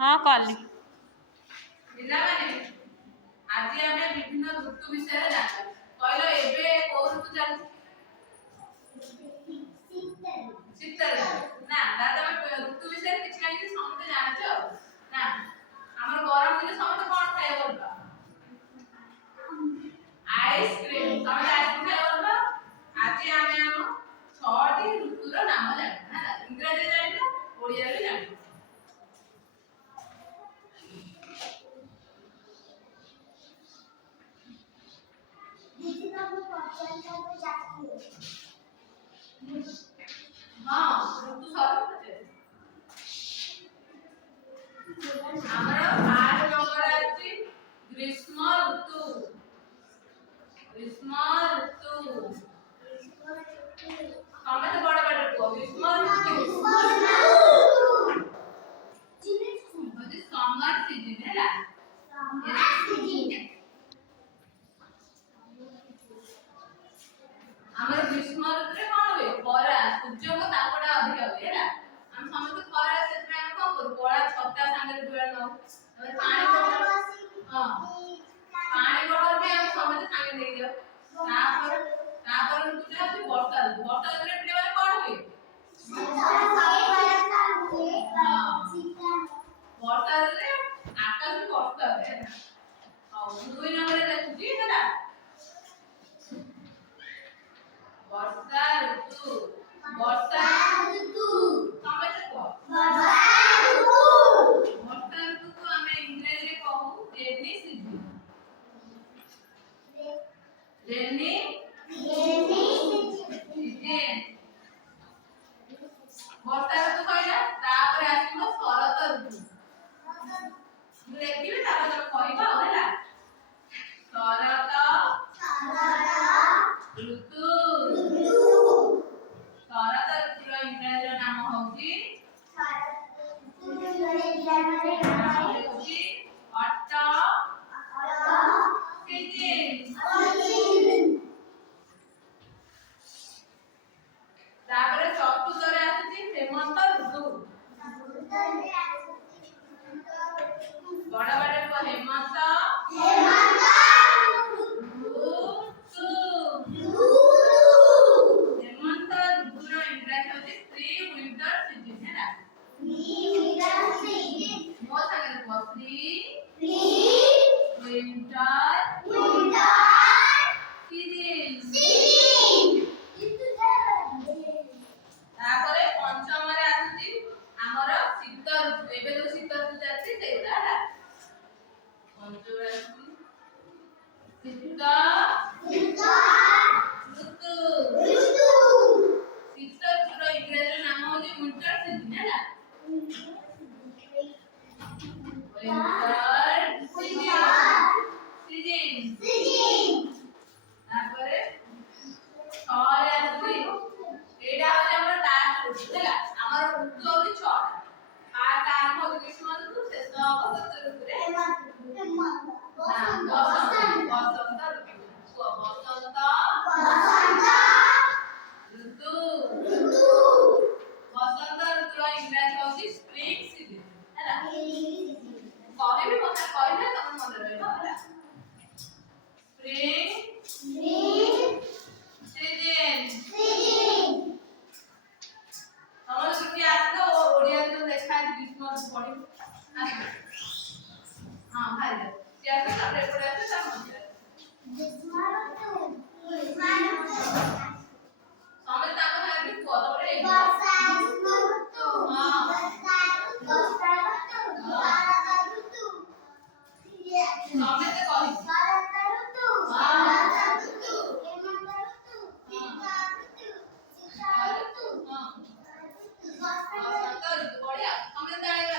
हाँ काली ପିଲାମାନେ ଆଜି ଆମେ ବିଭିନ୍ନ ଋତୁ ବିଷୟରେ ଜାଣିବା। କହିଲ ଏବେ କୋଉ ଋତୁ ଚାଲିଛି? ଶୀତ ଋତୁ। ନା ତାହେଲେ ତମେ ଋତୁ ବିଷୟରେ କିଛି ନା କିଛି ସମସ୍ତେ ଜାଣିଛ ଆଉ ନା। ଆମର ଗରମ ଦିନେ ସମସ୍ତେ କଣ ଖାଇବା ଭଲ ପାଅ? ଆଇସ୍କ୍ରିମ୍। ତମେ ଆଇସ୍କ୍ରିମ୍ ଖାଇବା ଭଲ ପାଅ? ଆଜି ଆମେ ଆମ 6ଟି ଋତୁର ନାମ ଜାଣିବା ହେଲା। ଇଂରାଜୀରେ ଜାଣିବା, ଓଡ଼ିଆରେ ଜାଣିବା। ହଁ ଋତୁ ସରି ଆମର ଫାଷ୍ଟ ନମ୍ବର ଅଛି ଗ୍ରୀଷ୍ମ ଋତୁ। ଗ୍ରୀଷ୍ମ ଋତୁ। ସମସ୍ତେ ବଡ ବଡ କୁହ ଗ୍ରୀଷ୍ମ ଋତୁ। ହଉଛି ସମର ସିଜିନ୍ ହେଲା। ଆମର ଗ୍ରୀଷ୍ମ ଋତୁରେ କଣ ହୁଏ? ଖରା, ସୂର୍ଯ୍ୟଙ୍କ ତାପଟା ଅଧିକ ହୁଏ ହେଲା। ଆମେ ସମସ୍ତେ ଖରା ସେଥିପାଇଁ ଆମେ କଣ କରୁ? କଳା ଛତା ସାଙ୍ଗରେ ଦୁଆର ନଉ। ତାପରେ ପାଣି ବୋତଲ ବି ଆମେ ସମସ୍ତେ ସାଙ୍ଗରେ ନେଇ ଯାଉ। ତାପରେ ଋତୁଟା ହଉଛି ବର୍ଷା ଋତୁ। ବର୍ଷା ଋତୁରେ ପିଲାମାନେ କଣ ହୁଏ? ବର୍ଷା ଋତୁରେ ଆକାଶରୁ ବର୍ଷା ହୁଏ ହେଲା। ହଉ ମୁଁ 2 ନମ୍ବରରେ ଲେଖୁଛି ହେଲା। ବର୍ଷା ଋତୁ। ବର୍ଷା ଋତୁ। ସମସ୍ତେ କୁହ। ବର୍ଷା ଋତୁକୁ ଆମେ ଇଂରାଜୀରେ କହୁ ରେନି ସିଜିନ୍। Rainy season. ବର୍ଷା ଋତୁ କହିଲା, ତାପରେ ଆସିବ ଶରତ ଋତୁ। ମୁଁ ଲେଖିବି ତାପରେ ତମେ କହିବ ହେଲା। ଶରତ ଋତୁ। ଶରତ ଋତୁର ଇଂରାଜୀର ନାମ ହଉଛି ତାପରେ ଚତୁର୍ଥରେ ଆସୁଛି ହେମନ୍ତ ଋତୁ। ବଡ ବଡ କୁହ ହେମନ୍ତ ଋତୁ। ହେମନ୍ତ ଋତୁର ଇଂରାଜୀ ହଉଛି ପ୍ରି ୱିଣ୍ଟର ସିଜିନ୍ ହେଲା। ମୋ ସାଙ୍ଗରେ କୁହ ପ୍ରି ୱିଣ୍ଟର ସିଜିନ୍। ତାପରେ ପଞ୍ଚମରେ ଆସୁଛି ଆମର ଶୀତ ଋତୁ। ଏବେ ଯୋଉ ଶୀତ ଋତୁ ଚାଲିଛି ସେଇଗୁଡା ହେଲା। ପଞ୍ଚମରେ ଆସୁଛି ଶୀତ ଋତୁ। ଶୀତ ଋତୁର ଇଂରାଜୀର ନାମ ହଉଛି ୱିଣ୍ଟର ସିଜିନ୍ ହେଲା। ସିଜିନ୍। ତାପରେ 6ରେ ଆସୁଛି ଏଇଟା ହଉଛି ଆମର ଲାଷ୍ଟ ଋତୁ ହେଲା। ଆମର ଋତୁ ହଉଛି 6ଟା। ଫାଷ୍ଟ ଆରମ୍ଭ ହଉଛି ଗ୍ରୀଷ୍ମ ଋତୁ, ଶେଷ ହବ ଶୀତ ଋତୁରେ ବସନ୍ତ ଋତୁ। ବସନ୍ତ ଋତୁ। ବସନ୍ତ ଋତୁର ଇଂରାଜୀ ହଉଛି ସ୍ପ୍ରିଙ୍ଗ ସିଜିନ୍ ହେଲା। କହିବି ମତେ କହିଲେ ତମେ ମନେ ରହିବ ହେଲା। Spring season. ତମର ଛୁଟି ଆସିଲେ ଓଡ଼ିଆରେ ଯୋଉ ଲେଖା ଅଛି ଗ୍ରୀଷ୍ମ ଋତୁ ପଢିବ। ହଁ ଭାଇ ସେ ଆସେ ତାପରେ ଏପଟେ ଆସେ ତା ମଝିରେ ସମସ୍ତେ ତାଙ୍କ ସାଙ୍ଗରେ କୁହ ତାପରେ ସମସ୍ତେ କହିବ ବସନ୍ତ ଋତୁ ବଢିଆ। ସମସ୍ତେ ଜାଣିବା